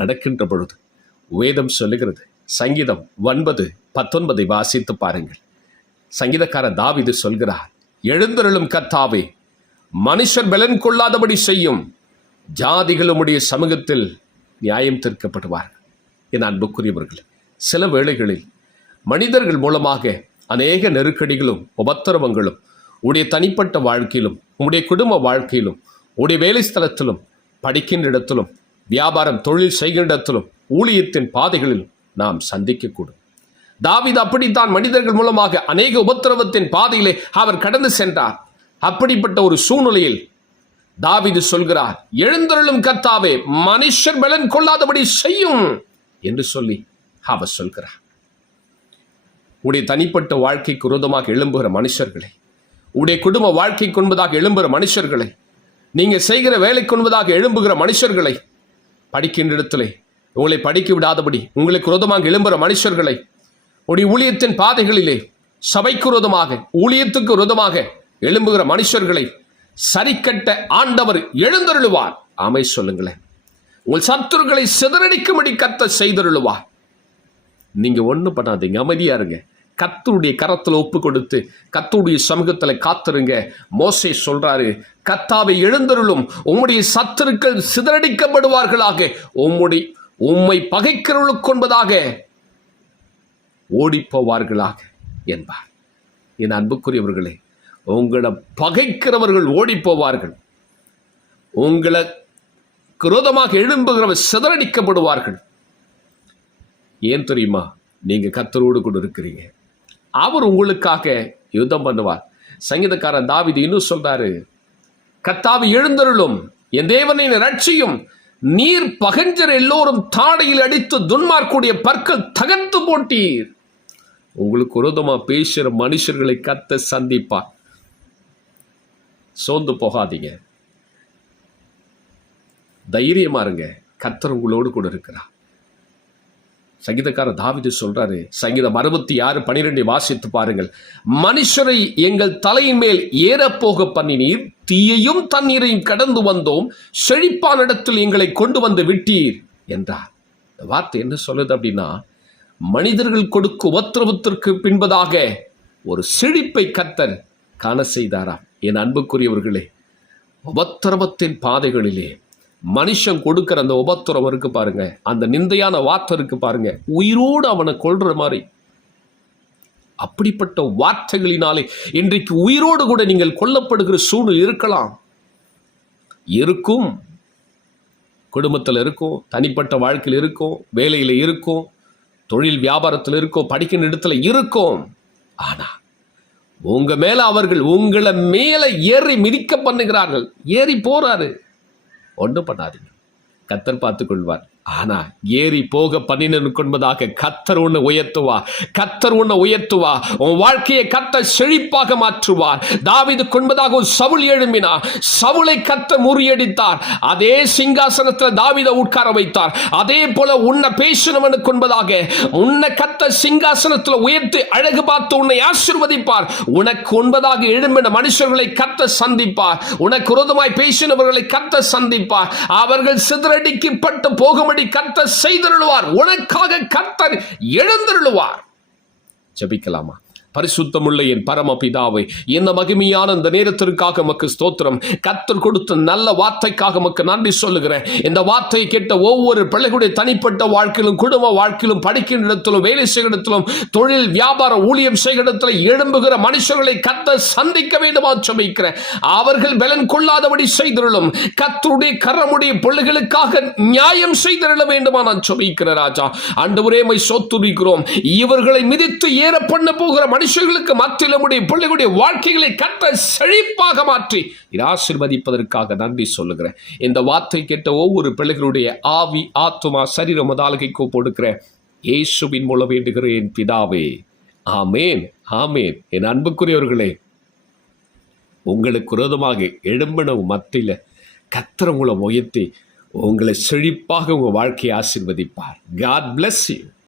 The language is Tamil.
நடக்கின்ற பொழுது வேதம் சொல்லுகிறது. சங்கீதம் ஒன்பது பத்தொன்பதை வாசித்து பாருங்கள். சங்கீதக்காரர் தாவிது சொல்கிறார் எழுந்தருளும் கத்தாவே மனுஷர் பலன் கொள்ளாதபடி செய்யும். ஜாதிகள் உம்முடைய சமூகத்தில் நியாயம் தீர்க்கப்படுவார்கள். என் அன்புக்குரியவர்கள் சில வேளைகளில் மனிதர்கள் மூலமாக அநேக நெருக்கடிகளும் உபத்திரவங்களும் உடைய தனிப்பட்ட வாழ்க்கையிலும் உடைய குடும்ப வாழ்க்கையிலும் உடைய வேலை ஸ்தலத்திலும் படிக்கின்ற இடத்திலும் வியாபாரம் தொழில் செய்கின்றத்திலும் ஊழியத்தின் பாதைகளிலும் நாம் சந்திக்கக்கூடும். தாவிது அப்படித்தான் மனிதர்கள் மூலமாக அநேக உபத்திரவத்தின் பாதையிலே அவர் கடந்து சென்றார். அப்படிப்பட்ட ஒரு சூழ்நிலையில் தாவிது சொல்கிறார் எழுந்தருளும் கத்தாவே மனுஷர் பலன் கொள்ளாதபடி செய்யும் என்று சொல்லி அவர் சொல்கிறார். உடைய தனிப்பட்ட வாழ்க்கைக்கு விரோதமாக எழும்புகிற மனுஷர்களை உடைய குடும்ப வாழ்க்கைக்கு உண்பதாக எழும்புகிற மனுஷர்களை நீங்க செய்கிற வேலைக்கு உண்பதாக எழும்புகிற மனுஷர்களை படிக்கின்ற இடத்திலே உங்களை படிக்க விடாதபடி உங்களுக்கு விரோதமாக எழும்புகிற மனுஷர்களை உடைய ஊழியத்தின் பாதைகளிலே சபைக்கு விரோதமாக ஊழியத்துக்கு விரோதமாக எழும்புகிற மனுஷர்களை சரிக்கட்ட ஆண்டவர் எழுந்தருளுவார். ஆமை சொல்லுங்களேன். உங்கள் சத்துருக்களை சிதறடிக்கும்படி கத்த செய்தருளுவார். நீங்கள் ஒன்றும் பண்ணாதீங்க அமைதியாக இருங்க. கத்தருடைய கரத்துல ஒப்பு கொடுத்து கத்தருடைய சமூகத்துல காத்துருங்க. மோசை சொல்றாரு கத்தாவை எழுந்தருளும். உம்முடைய சத்துருக்கள் சிதறடிக்கப்படுவார்களாக. உம்முடைய உம்மை பகைக்கிறவர்களுக்கு கொன்பதாக ஓடிப்போவார்களாக என்பார். என் அன்புக்குரியவர்களே உங்களை பகைக்கிறவர்கள் ஓடிப்போவார்கள். உங்களை குரோதமாக எழும்புகிறவர் சிதறடிக்கப்படுவார்கள். ஏன் தெரியுமா? நீங்க கத்தரோடு கூட இருக்கிறீங்க. அவர் உங்களுக்காக யுத்தம் பண்ணுவார். சங்கீதக்காரன் தாவிது இன்னும் சொல்றாரு கத்தாவி எழுந்தருளும். என் தேவனை ரட்சியும். நீர் பகஞ்சர் எல்லோரும் தாடையில் அடித்து துன்மார்க்குடைய பற்கள் தகர்த்து போட்டீர். உங்களுக்கு விரோதமா பேசுகிற மனுஷர்களை கத்த சந்திப்பார். சோர்ந்து போகாதீங்க. தைரியமா இருங்க. கத்தர் உங்களோடு கூட இருக்கிறார். சங்கீதக்கார தாவிது சொல்றாரு சங்கீதம் அறுபத்தி ஆறு பனிரெண்டை வாசித்து பாருங்கள். மனுஷரை எங்கள் தலையின் மேல் ஏறப்போக பண்ணினீர் தீயையும் தண்ணீரையும் கடந்து வந்தோம் செழிப்பான இடத்தில் எங்களை கொண்டு வந்து விட்டீர் என்றார். இந்த வார்த்தை என்ன சொல்லுது அப்படின்னா மனிதர்கள் கொடுக்கும் உபத்திரவத்திற்கு பின்பதாக ஒரு செழிப்பை கத்தர் காண செய்தாராம். என் அன்புக்குரியவர்களே உபத்திரவத்தின் பாதைகளிலே மனுஷன் கொடுக்கிற அந்த உபத்திரம் இருக்கு பாருங்க. அந்த நிந்தையான வார்த்தை இருக்கு பாருங்க. உயிரோடு அவனை கொள்ற மாதிரி. அப்படிப்பட்ட வார்த்தைகளினாலே இன்றைக்கு உயிரோடு கூட நீங்கள் கொல்லப்படுகிற சூழ்நிலை இருக்கலாம். இருக்கும். குடும்பத்தில் இருக்கும் தனிப்பட்ட வாழ்க்கையில் இருக்கும் வேலையில் இருக்கும் தொழில் வியாபாரத்தில் இருக்கும் படிக்கிற இடத்துல இருக்கும். ஆனால் உங்கள் மேலே அவர்கள் உங்களை மேலே ஏறி மிதிக்க பண்ணுகிறார்கள். ஏறி போகிறாரு ஒன்றும் பண்ணாதீங்க. கத்தர் பார்த்து கொள்வார் ஆனா ஏறி போக பண்ணினனுக்கு என்பதாக கத்தர் உன்னை உயர்த்துவா. கத்தர் உன்னை உயர்த்துவா. உன் வாழ்க்கையை கத்த செழிப்பாக மாற்றுவார். தாவிது கொன்பதாக ஒரு சவுள் எழும்பினா சவுளை கத்த முறியடித்தார். அதே சிங்காசனத்தில் தாவிதை உட்கார வைத்தார். அதே போல உன்னை பேசினவனுக்கு என்பதாக உன்னை கத்த சிங்காசனத்தில் உயர்த்தி அழகு பார்த்து உன்னை ஆசிர்வதிப்பார். உனக்கு உண்பதாக எழும்பின மனுஷர்களை கத்த சந்திப்பார். உனக்கு உரதமாய் பேசினவர்களை கத்த சந்திப்பார். அவர்கள் சிதறடிக்கப்பட்டு போகும்படி கர்த்தர் செய்தருளுவார். உனக்காக கர்த்தர் எழுந்தருளுவார். ஜபிக்கலாமா? பரிசுத்தமுள்ள என் பரமபிதாவை இந்த மகிமையான இந்த நேரத்திற்காக மக்கு ஸ்தோத்திரம். கத்தர் கொடுத்த நல்ல வார்த்தைக்காக மக்கு நன்றி சொல்லுகிறேன். இந்த வார்த்தையை கேட்ட ஒவ்வொரு பிள்ளைகளுடைய தனிப்பட்ட வாழ்க்கையிலும் குடும்ப வாழ்க்கையிலும் படிக்கின்ற இடத்திலும் வேலை செய்கிற இடத்திலும் தொழில் வியாபார ஊழியம் செய்கிற இடத்துல எழும்புகிற மனுஷர்களை கத்த சந்திக்க வேண்டுமா சமைக்கிறேன் அவர்கள் பலன் கொள்ளாதபடி செய்திருளும். கத்தருடைய கரமுடைய பிள்ளைகளுக்காக நியாயம் செய்திருள வேண்டுமா நான் சமைக்கிறேன் ராஜா. அன்று ஒரே மை சொத்துரிக்கிறோம் இவர்களை மிதித்து ஏற பண்ண போகிற மனுஷ மனுஷர்களுக்கு மாற்றி நம்முடைய பிள்ளைகளுடைய வாழ்க்கைகளை கத்த செழிப்பாக மாற்றி. இதை ஆசிர்வதிப்பதற்காக நன்றி சொல்லுகிறேன். இந்த வார்த்தை கேட்ட ஒவ்வொரு பிள்ளைகளுடைய ஆவி ஆத்மா சரீரம் மதாலகைக்கு கொடுக்கிறேன் இயேசுவின் மூலம் வேண்டுகிறேன் பிதாவே. ஆமேன் ஆமேன். என் அன்புக்குரியவர்களே உங்களுக்கு விரோதமாக எழும்பினவு மத்தியில் கத்திர உங்களை உயர்த்தி உங்களை செழிப்பாக உங்கள் வாழ்க்கையை ஆசிர்வதிப்பார். God bless you